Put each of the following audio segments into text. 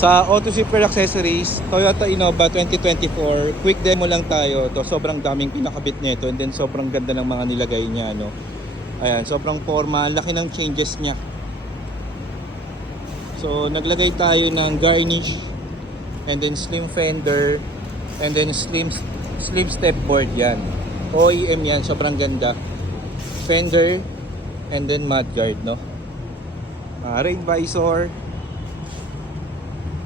Sa Auto Zipper Accessories, Toyota Innova 2024, quick demo lang tayo. To sobrang daming pinakabit nito and then sobrang ganda ng mga nilagay niya, no. Ayan, sobrang forma, ang laki ng changes niya. So naglagay tayo ng garnish and then slim fender and then slim step board yan. OEM yan, sobrang ganda. Fender and then mudguard, no. Rain visor.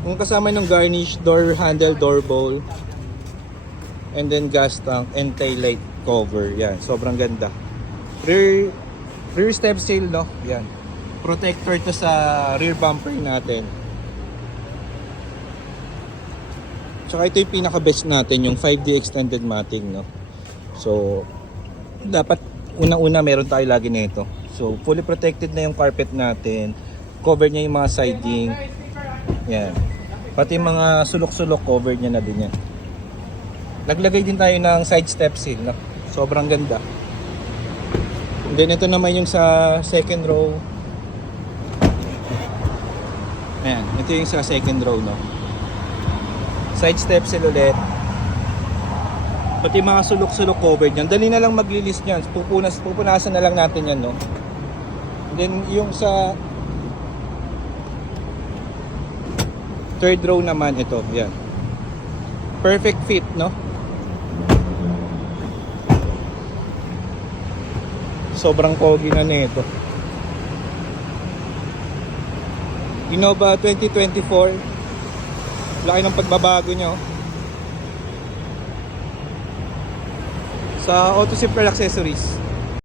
Kung kasama ng garnish, door handle, door bowl, and then gas tank and tail light cover. Yan, sobrang ganda. Rear step seal, no? Yan. Protector to sa rear bumper natin. Tsaka ito yung pinaka-best natin, yung 5D extended matting, no? So, dapat unang-una meron tayo lagi nito. So, fully protected na yung carpet natin. Cover niya yung mga siding. Yan. Pati mga sulok-sulok covered niya na din yan. Naglagay din tayo ng side step seal, no? Sobrang ganda. And then ito naman yung sa second row. Ayan, ito yung sa second row, no? Side step seal ulit. Pati mga sulok-sulok covered yan. Dali na lang maglilis niyan. Pupunasan na lang natin yan, no? And then yung sa third row naman, ito, yan. Perfect fit, no? Sobrang pogi na nito. Innova 2024. Laki ng pagbabago niya, oh. Sa Auto Zipper Accessories.